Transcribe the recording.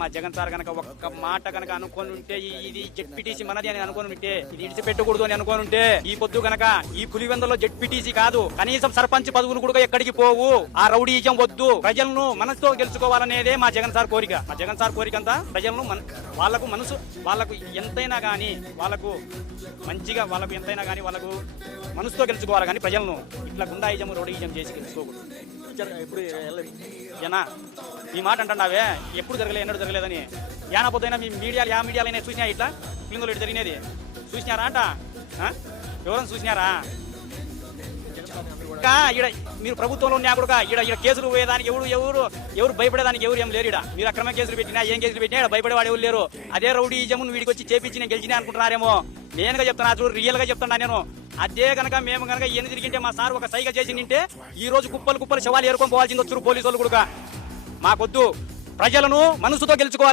మా జగన్ సార్ కనుక ఒక్క మాట కనుక అనుకోని ఉంటే ఇది జెడ్పీటీసీ మనది అని అనుకోని ఉంటే, ఇది ఇడిచిపెట్టకూడదు అని అనుకోని ఉంటే, ఈ పొద్దు కనుక ఈ పులివెందులో జెడ్పీటీసీ కాదు కనీసం సర్పంచ్ పదవులు కూడా ఎక్కడికి పోవు. ఆ రౌడీజం వద్దు, ప్రజలను మనసుతో గెలుచుకోవాలనేదే మా జగన్ సార్ కోరిక. మా జగన్ సార్ కోరిక అంతా ప్రజలను వాళ్ళకు ఎంతైనా గానీ వాళ్ళకు మంచిగా, వాళ్ళకు ఎంతైనా గానీ వాళ్ళకు మనసుతో గెలుచుకోవాలి. కానీ ప్రజలను ఇట్లా గుండాయిజం రౌడీజం చేసి గెలుచుకోకూడదు. జనా ఈ మాట అంటున్నావే, ఎప్పుడు జరగలేదు, ఎన్నడూ జరగలేదని. యానపోతైనా మీ మీడియాలైనా చూసినా ఇట్లా పులివెందులో ఇటు జరిగినది చూసినారా అంట? ఎవరైనా చూసినారా? ఇక్కడ మీరు ప్రభుత్వంలో ఉన్నా కూడా ఇక్కడ కేసులు పోయేదానికి ఎవరు భయపడేదానికి ఎవరు ఏం లేరు. మీరు అక్రమ కేసులు పెట్టినా ఏం కేసులు పెట్టినా ఇక్కడ భయపడేవాడు ఎవరు లేరు. అదే రౌడీజం వీడికి వచ్చి చేపించి నేను గెలిచినా అనుకుంటున్నారేమో. నేనుగా చెప్తున్నా, చూడు రియల్ గా చెప్తున్నా నేను. అదే కనుక మేము కనుక ఎన్ని తిరిగింటే మా సార్ ఒక సైగ చేసి నింటే ఈ రోజు కుప్పలు శవాలు ఏరుకొని పోవాల్సింది వచ్చారు పోలీసు వాళ్ళు కూడా. మాకొద్దు, ప్రజలను మనసుతో గెలుచుకోవాలి.